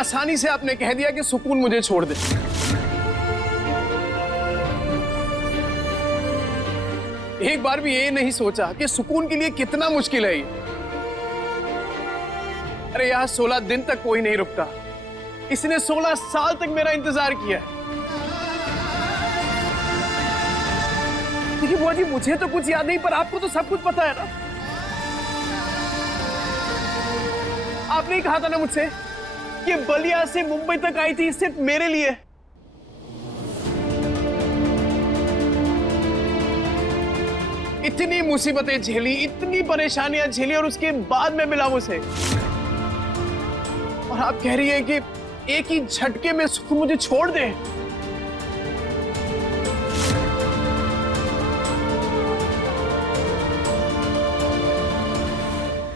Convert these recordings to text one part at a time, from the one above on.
आसानी से आपने कह दिया कि सुकून मुझे छोड़ दे। एक बार भी ये नहीं सोचा कि सुकून के लिए कितना मुश्किल है ये। अरे यहाँ 16 दिन तक कोई नहीं रुकता, इसने 16 साल तक मेरा इंतजार किया है। देखिए बुआ जी, मुझे तो कुछ याद नहीं, पर आपको तो सब कुछ पता है ना। आपने ही कहा था ना मुझसे कि बलिया से मुंबई तक आई थी सिर्फ मेरे लिए। इतनी मुसीबतें झेली, इतनी परेशानियां झेली, और उसके बाद मैं मिला उसे, और आप कह रही है कि एक ही झटके में सुकून मुझे छोड़ दे।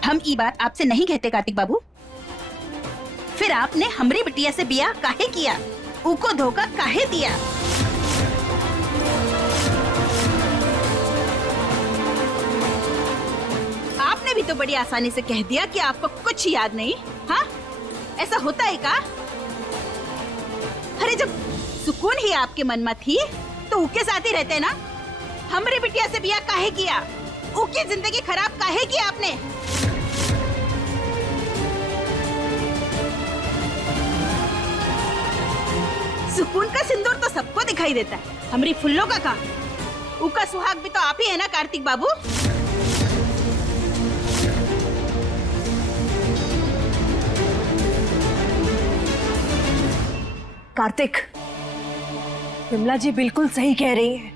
हम ये बात आपसे नहीं कहते कार्तिक बाबू। फिर आपने हमरी बिटिया से बिया काहे किया, उको धोखा काहे दिया? आपने भी तो बड़ी आसानी से कह दिया कि आपको कुछ याद नहीं। हाँ, ऐसा होता है का? अरे जब सुकून ही आपके मन में थी तो उनके साथ ही रहते ना। हमरी बिटिया से बिया काहे किया, उनकी जिंदगी खराब काहे किया आपने? सुकून का सिंदूर तो सबको दिखाई देता है, हमारी फुल्लों का कहाँ? उनका सुहाग भी तो आप ही है ना कार्तिक बाबू। कार्तिक, विमला जी बिल्कुल सही कह रही है।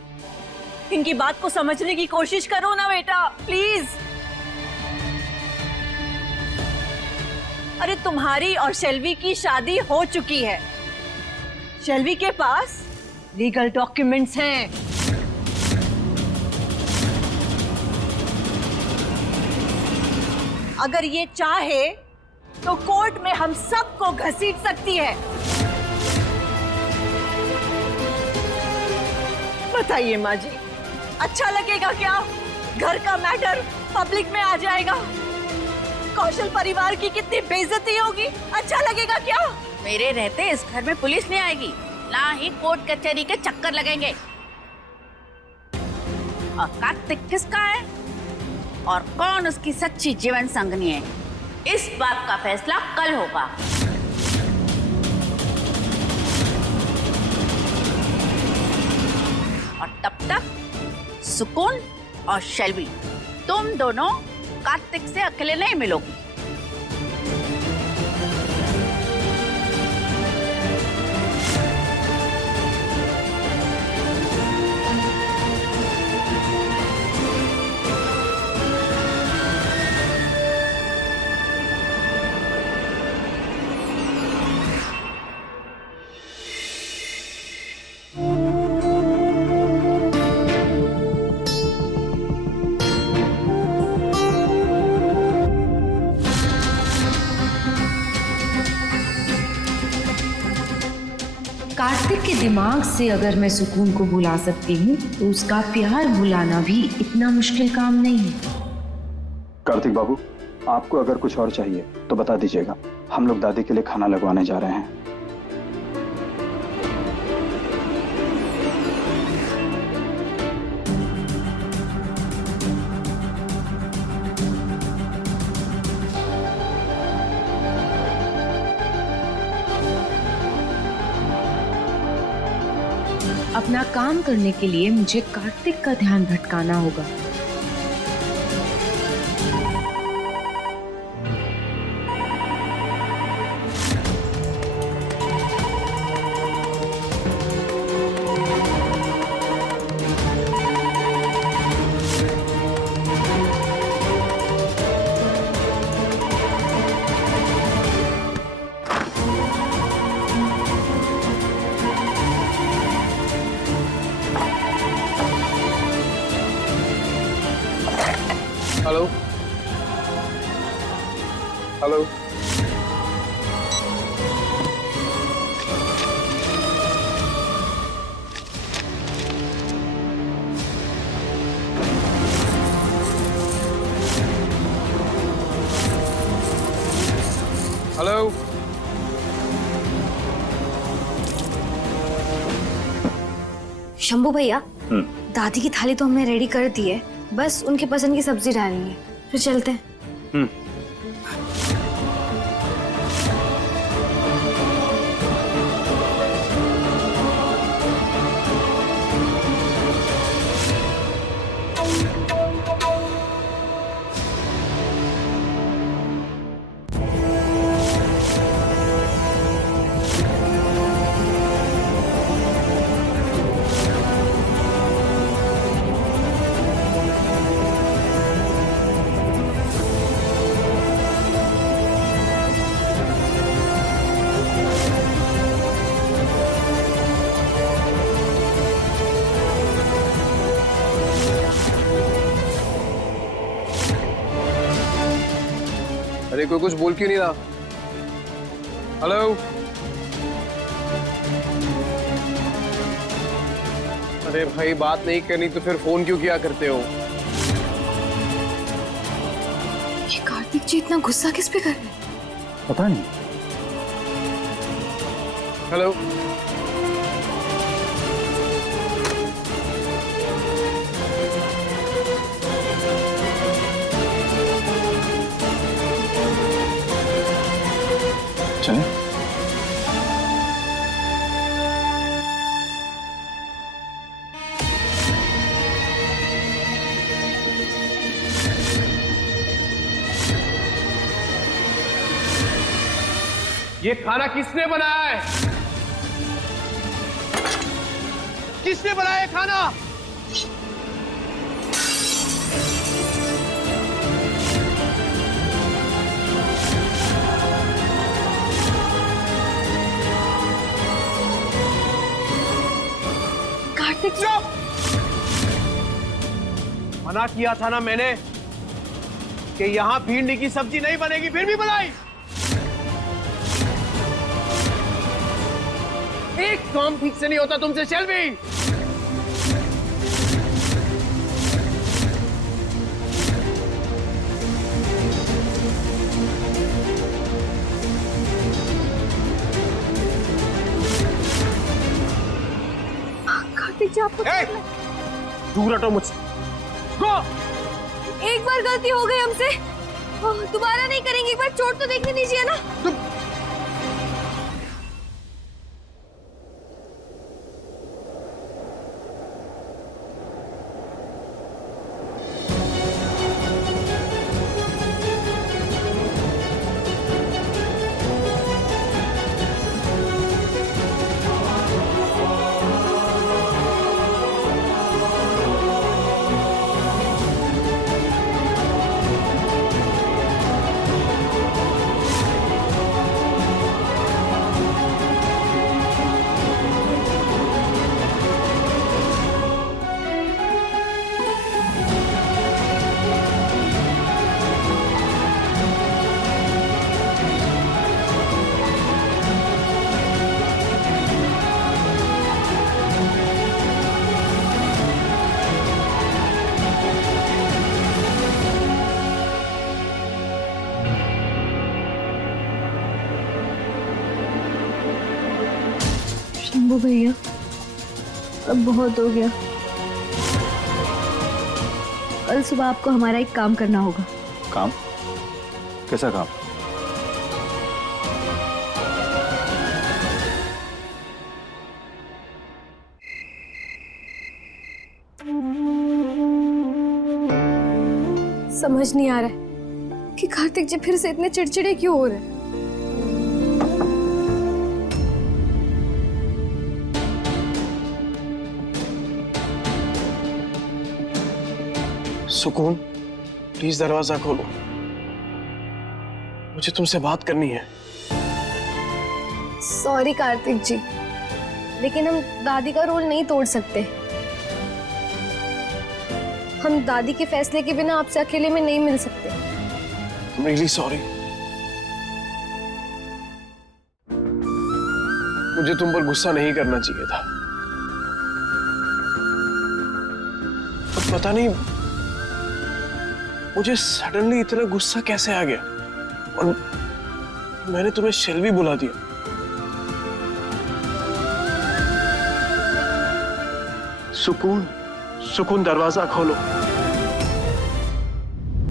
इनकी बात को समझने की कोशिश करो ना बेटा, प्लीज। अरे तुम्हारी और शेल्वी की शादी हो चुकी है। शेल्वी के पास लीगल डॉक्यूमेंट्स हैं। अगर ये चाहे तो कोर्ट में हम सबको घसीट सकती है। बताइए माँ जी, अच्छा लगेगा क्या? घर का मैटर पब्लिक में आ जाएगा, कौशल परिवार की कितनी बेइज्जती होगी। अच्छा लगेगा क्या? मेरे रहते इस घर में पुलिस नहीं आएगी, ना ही कोर्ट कचहरी के चक्कर लगेंगे। और कार्तिक किसका है और कौन उसकी सच्ची जीवन संगनी है, इस बात का फैसला कल होगा। और तब तक सुकून और शेल्वी, तुम दोनों कार्तिक से अकेले नहीं मिलोगी। कार्तिक के दिमाग से अगर मैं सुकून को भुला सकती हूँ तो उसका प्यार भुलाना भी इतना मुश्किल काम नहीं है। कार्तिक बाबू, आपको अगर कुछ और चाहिए तो बता दीजिएगा, हम लोग दादी के लिए खाना लगवाने जा रहे हैं। अपना काम करने के लिए मुझे कार्तिक का ध्यान भटकाना होगा। Hello hello, hello. शंभू भैया, दादी की थाली तो हमने रेडी कर दी है, बस उनके पसंद की सब्जी डालनी है, फिर चलते हैं। अरे कोई कुछ बोल क्यों नहीं रहा? हेलो? अरे भाई, बात नहीं करनी तो फिर फोन क्यों किया करते हो? ये कार्तिक जी इतना गुस्सा किस पे कर रहे हैं? पता नहीं। हेलो? चलें? ये खाना किसने बनाया है? किसने बनाया है खाना? कार्तिक जी, चुप! मना किया था ना मैंने कि यहां भिंडी की सब्जी नहीं बनेगी, फिर भी बनाई। एक काम ठीक से नहीं होता तुमसे शेल्वी। कार्तिक जी आपको ए, दूर हटो मुझसे। गो! एक बार गलती हो गई हमसे, दोबारा नहीं करेंगे। एक बार चोट तो देखने दीजिए ना। शंभू भैया, अब बहुत हो गया। कल सुबह आपको हमारा एक काम करना होगा। काम? कैसा काम? समझ नहीं आ रहा है कि कार्तिक जी फिर से इतने चिड़चिड़े क्यों हो रहे हैं। सुकून, प्लीज दरवाजा खोलो, मुझे तुमसे बात करनी है। सॉरी कार्तिक जी, लेकिन हम दादी का रोल नहीं तोड़ सकते। हम दादी के फैसले के बिना आपसे अकेले में नहीं मिल सकते। I'm really sorry। मुझे तुम पर गुस्सा नहीं करना चाहिए था। अब पता नहीं मुझे सडनली इतना गुस्सा कैसे आ गया और मैंने तुम्हें शेल्वी बुला दिया। सुकून, सुकून दरवाजा खोलो।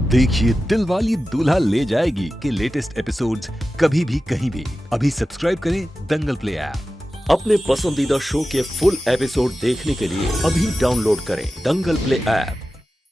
देखिए दिलवाली दूल्हा ले जाएगी के लेटेस्ट एपिसोड्स कभी भी कहीं भी। अभी सब्सक्राइब करें दंगल प्ले ऐप। अपने पसंदीदा शो के फुल एपिसोड देखने के लिए अभी डाउनलोड करें दंगल प्ले ऐप।